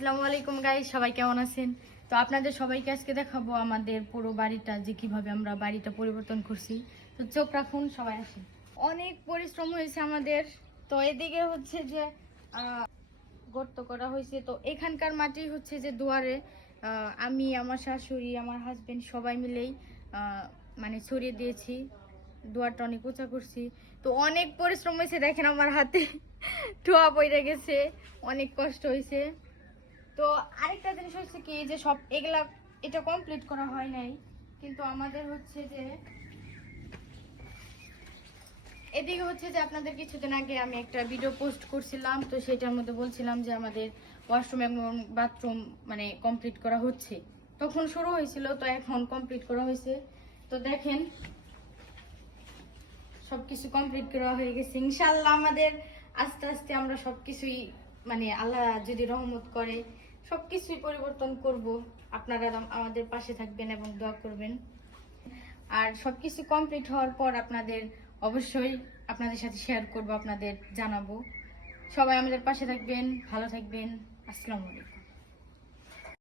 আসসালামু আলাইকুম গাইস, সবাই কেমন আছেন? তো আপনাদের সবাইকে আজকে দেখাবো আমাদের পুরো বাড়িটা, যে কিভাবে আমরা বাড়িটা পরিবর্তন করছি। তো চোখ রাখুন, সবাই আসেন। অনেক পরিশ্রম হয়েছে আমাদের। তো এদিকে হচ্ছে যে গর্ত করা হয়েছে। তো এখানকার মাটি হচ্ছে যে দুয়ারে আমি, আমার শাশুড়ি, আমার হাজবেন্ড সবাই মিলেই মানে ছড়িয়ে দিয়েছি। দুয়ারটা অনেক উঁচা করছি। তো অনেক পরিশ্রম হয়েছে, দেখেন আমার হাতে ঠোয়া পড়ে গেছে, অনেক কষ্ট হয়েছে। তো আরেকটা জিনিস হচ্ছে কি, যে সব এগুলা এটা কমপ্লিট করা হয় নাই, কিন্তু আমাদের হচ্ছে যে এদিকে হচ্ছে যে আপনাদের কিছুদিন আগে আমি একটা ভিডিও পোস্ট করছিলাম। তো সেটার মধ্যে বলছিলাম যে আমাদের ওয়াশরুম এবং বাথরুম মানে কমপ্লিট করা হচ্ছে, তখন শুরু হয়েছিল, তো এখন কমপ্লিট করা হয়েছে। তো দেখেন সবকিছু কমপ্লিট করা হয়ে গেছে ইনশাআল্লাহ। আমাদের আস্তে আস্তে আমরা সবকিছুই মানে আল্লাহ যদি রহমত করে সবকিছুই পরিবর্তন করব। আপনারা আমাদের পাশে থাকবেন এবং দোয়া করবেন। আর সবকিছু কমপ্লিট হওয়ার পর আপনাদের অবশ্যই আপনাদের সাথে শেয়ার করব, আপনাদের জানাবো। সবাই আমাদের পাশে থাকবেন, ভালো থাকবেন। আসসালামু আলাইকুম।